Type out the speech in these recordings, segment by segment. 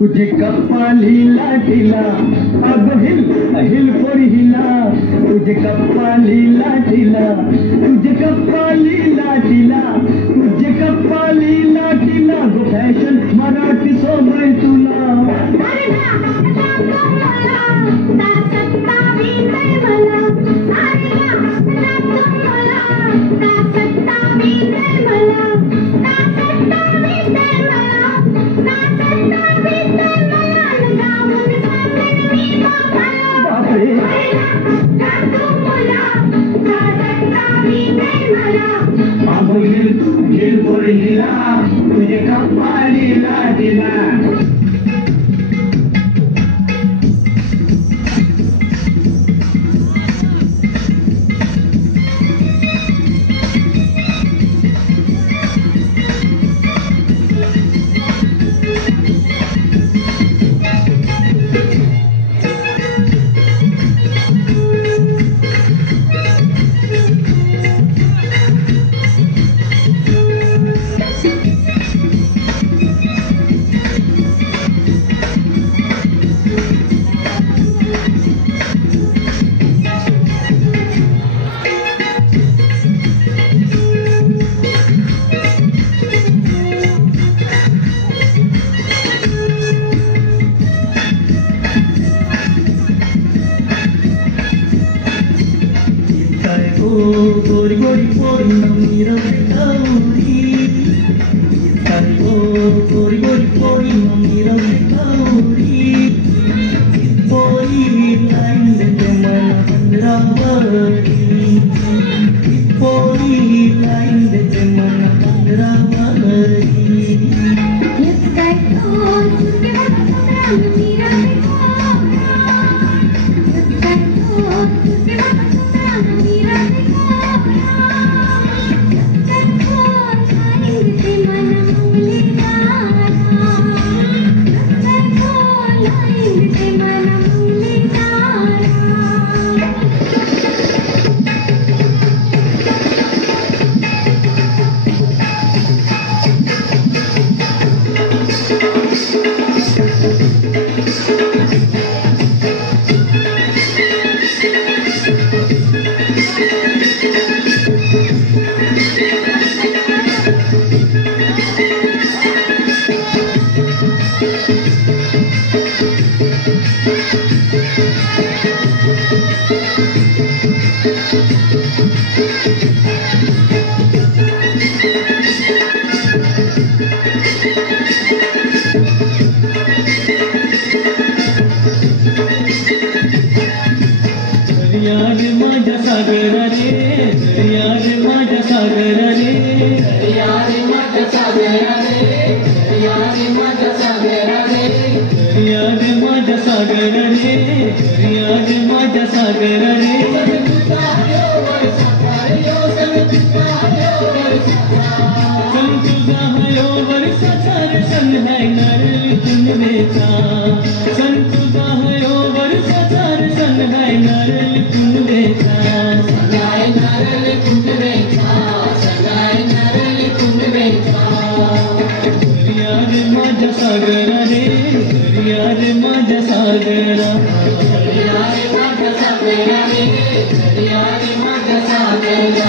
तुझे कपाली लाटीला अब hill hill पोरी हिला तुझे कपाली लाटीला तुझे कपाली लाटीला तुझे कपाली लाटीला गो फॅशन मराठी सोबय तुला तुझे कपाली लाटीला गोरी गोरी पोरी रविताउरी गोरी गोरी पोरी रविताउरी पोरी लाइन दे मन पंद्रावरी पोरी लाइन दे मन पंद्रावरी संतुजा सागरा रे दर्या रे माझ्या सागरा दर्या रे माझ्या सागरा रे दर्या रे माझ्या सागरा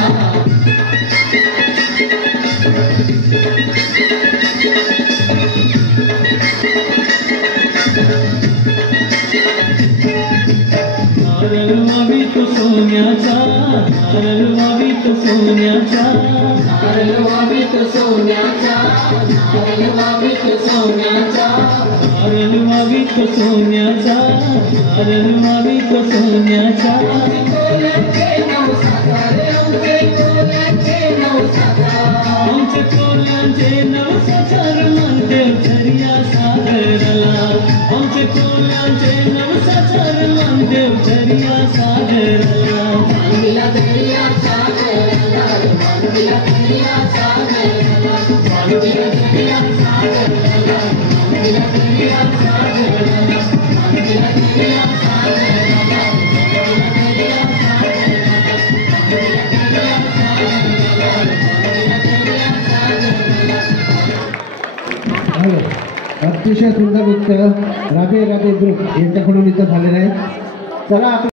नारळ वावी तो सोन्याचा नारळ वावी तो सोन्याचा नारळ वावी तो सोन्याचा नारळ वावी तो सोन्याचा नारळ वावी तो सोन्याचा नारळ वावी तो सोन्याचा आमचे कोल्यांचे नवसाचार मानदेव दर्या सागराला आमचे कोल्यांचे नवसाचार मानदेव दर्या सागराला मानविला दर्या सागराला मानविला दर्या सागराला मानविला दर्या सागराला मानविला दर्या सागराला मानविला दर्या सागराला अतिशय सुंदर नृत्य राधे राधे ग्रुप यांच्याकडून इथं झालेलं आहे. चला